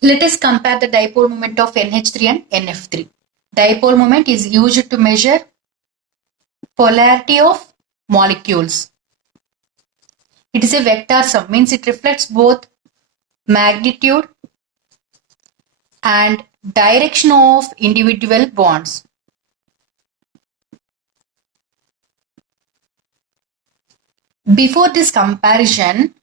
Let us compare the dipole moment of NH3 and NF3. Dipole moment is used to measure polarity of molecules. It is a vector sum, means it reflects both magnitude and direction of individual bonds. Before this comparison,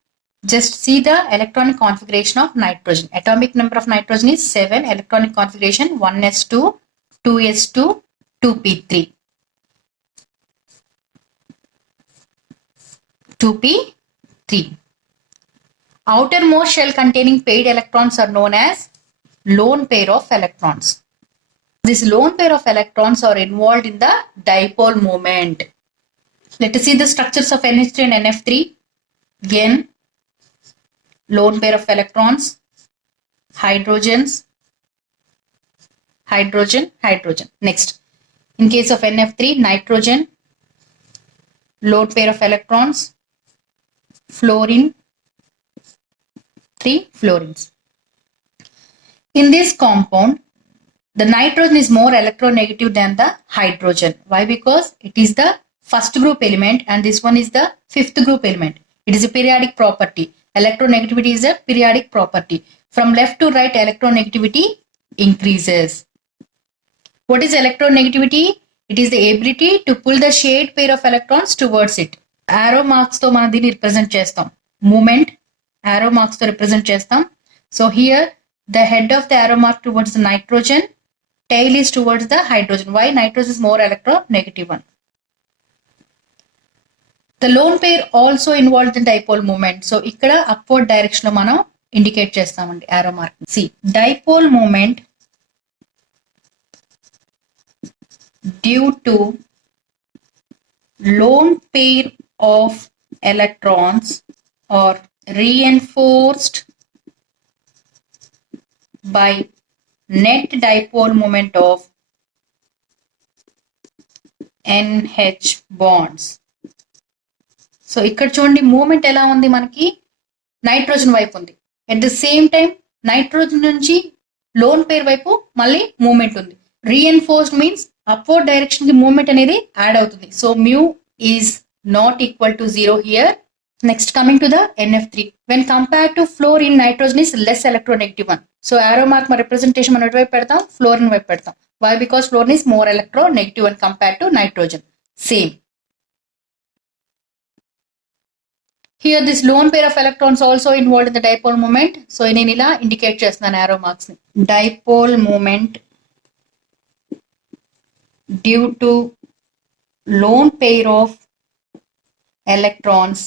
just see the electronic configuration of nitrogen. Atomic number of nitrogen is 7. Electronic configuration 1s2, 2s2, 2p3. 2p3. Outermost shell containing paired electrons are known as lone pair of electrons. This lone pair of electrons are involved in the dipole moment. Let us see the structures of NH3 and NF3. N, lone pair of electrons, hydrogens, hydrogen, hydrogen. Next, in case of NF3, nitrogen, lone pair of electrons, fluorine, 3 fluorines. In this compound, the nitrogen is more electronegative than the hydrogen. Why? Because it is the first group element and this one is the fifth group element. It is a periodic property. Electronegativity is a periodic property. From left to right, electronegativity increases. What is electronegativity? It is the ability to pull the shared pair of electrons towards it. Arrow marks తో మనం దీన్ని represent చేస్తాం. Movement arrow marks తో represent చేస్తాం. So here the head of the arrow mark towards the nitrogen, tail is towards the hydrogen. Why? Nitrogen is more electronegative one. The lone pair also involved in dipole moment. So ఇక్కడ upward direction లో మనం indicate చేస్తామండి arrow mark. See, dipole moment due to lone pair of electrons are reinforced by net dipole moment of NH bonds. So ఇక్కడ చూడండి moment ఎలా ఉంది, మనకి nitrogen వైపు ఉంది. At the same time nitrogen నుంచి లోన్ పేర్ వైపు మళ్ళీ మూమెంట్ ఉంది. రీఎన్ఫోర్స్డ్ మీన్స్ అప్వర్డ్ డైరెక్షన్ కి మూమెంట్ అనేది యాడ్ అవుతుంది. So mu is not equal to 0 here. Next coming to the NF3. When compare to fluorine, nitrogen is less electronegative one. So ఆరో mark మన representation మనం ఎటువైపు పెడతాం? Fluorine వైపు పెడతాం. Why? Because fluorine is more electronegative one compare to nitrogen. Same. Here this lone pair of electrons also involved in the dipole moment. So నేను ఇలా indicate చేస్తున్నాను arrow marks ని. Dipole moment due to lone pair of electrons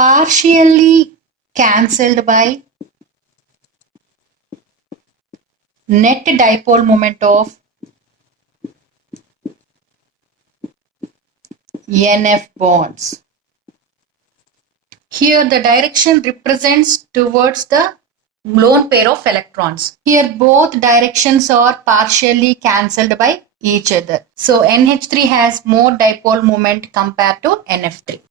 partially cancelled by net dipole moment of NF bonds. Here the direction represents towards the lone pair of electrons. Here both directions are partially cancelled by each other. So NH3 has more dipole moment compared to NF3.